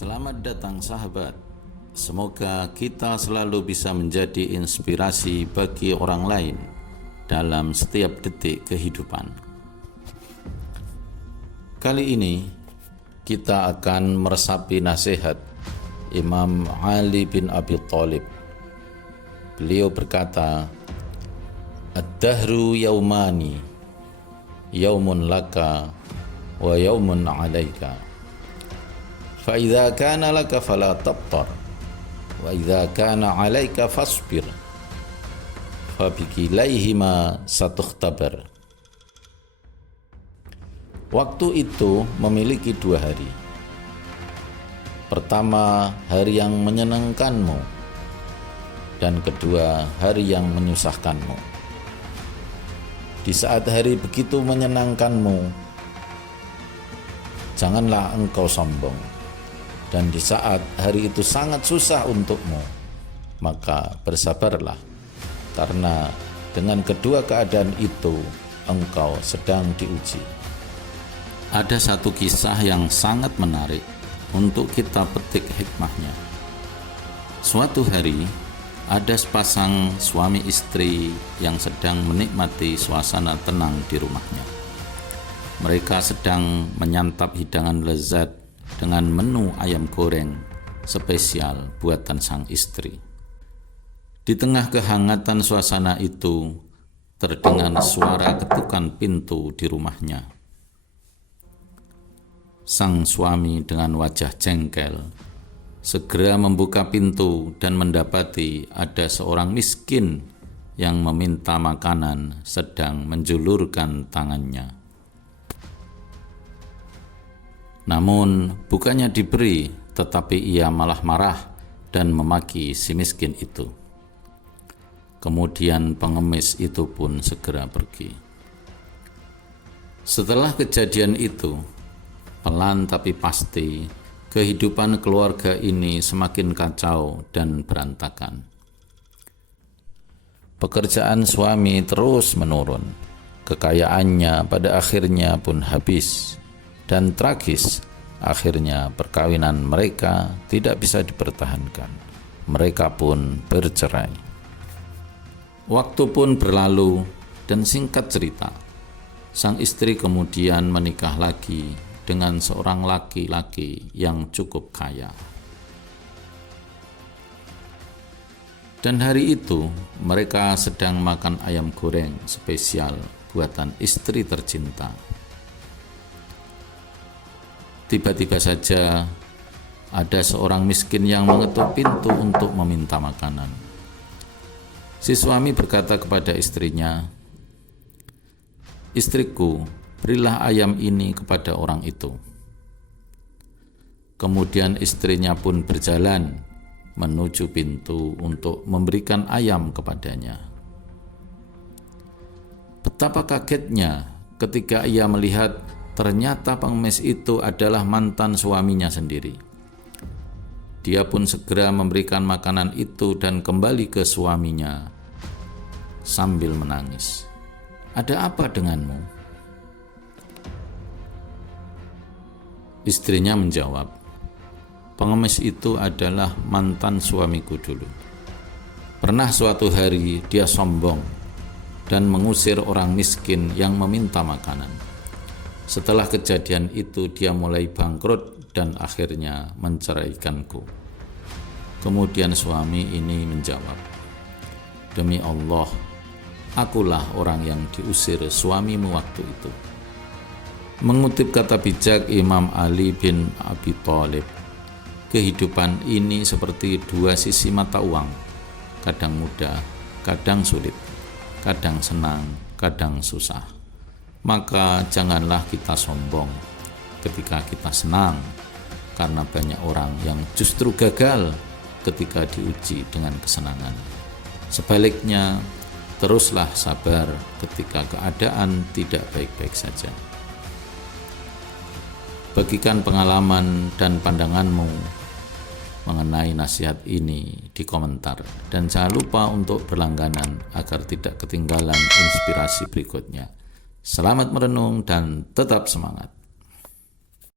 Selamat datang sahabat. Semoga kita selalu bisa menjadi inspirasi bagi orang lain dalam setiap detik kehidupan. Kali ini kita akan meresapi nasihat Imam Ali bin Abi Thalib. Beliau berkata, "Ad-dahru yaumani, yaumun laka wa yaumun alaika. Fa idza kana laka fala tabtar, wa idza kana 'alaika fasbir. Fa bikilaihima satukhtabar." Waktu itu memiliki 2 hari. Pertama, hari yang menyenangkanmu, dan kedua, hari yang menyusahkanmu. Di saat hari begitu menyenangkanmu, janganlah engkau sombong. Dan di saat hari itu sangat susah untukmu, maka bersabarlah, karena dengan kedua keadaan itu engkau sedang diuji. Ada satu kisah yang sangat menarik untuk kita petik hikmahnya. Suatu hari, ada sepasang suami istri yang sedang menikmati suasana tenang di rumahnya. Mereka sedang menyantap hidangan lezat dengan menu ayam goreng spesial buatan sang istri. Di tengah kehangatan suasana itu, terdengar suara ketukan pintu di rumahnya. Sang suami dengan wajah jengkel segera membuka pintu dan mendapati ada seorang miskin yang meminta makanan sedang menjulurkan tangannya. Namun bukannya diberi, tetapi ia malah marah dan memaki si miskin itu. Kemudian pengemis itu pun segera pergi. Setelah kejadian itu, pelan tapi pasti, kehidupan keluarga ini semakin kacau dan berantakan. Pekerjaan suami terus menurun, kekayaannya pada akhirnya pun habis, dan tragis, akhirnya perkawinan mereka tidak bisa dipertahankan. Mereka pun bercerai. Waktu pun berlalu, dan singkat cerita, sang istri kemudian menikah lagi dengan seorang laki-laki yang cukup kaya. Dan hari itu mereka sedang makan ayam goreng spesial buatan istri tercinta. Tiba-tiba saja ada seorang miskin yang mengetuk pintu untuk meminta makanan. Si suami berkata kepada istrinya, "Istriku, berilah ayam ini kepada orang itu." Kemudian istrinya pun berjalan menuju pintu untuk memberikan ayam kepadanya. Betapa kagetnya ketika ia melihat ternyata pengemis itu adalah mantan suaminya sendiri. Dia pun segera memberikan makanan itu dan kembali ke suaminya sambil menangis. "Ada apa denganmu?" Istrinya menjawab, "Pengemis itu adalah mantan suamiku dulu. Pernah suatu hari dia sombong dan mengusir orang miskin yang meminta makanan. Setelah kejadian itu dia mulai bangkrut dan akhirnya menceraikanku." Kemudian suami ini menjawab, "Demi Allah, akulah orang yang diusir suamimu waktu itu." Mengutip kata bijak Imam Ali bin Abi Thalib, kehidupan ini seperti 2 sisi mata uang, kadang mudah, kadang sulit, kadang senang, kadang susah. Maka janganlah kita sombong ketika kita senang, karena banyak orang yang justru gagal ketika diuji dengan kesenangan. Sebaliknya, teruslah sabar ketika keadaan tidak baik-baik saja. Bagikan pengalaman dan pandanganmu mengenai nasihat ini di komentar, dan jangan lupa untuk berlangganan agar tidak ketinggalan inspirasi berikutnya. Selamat merenung dan tetap semangat.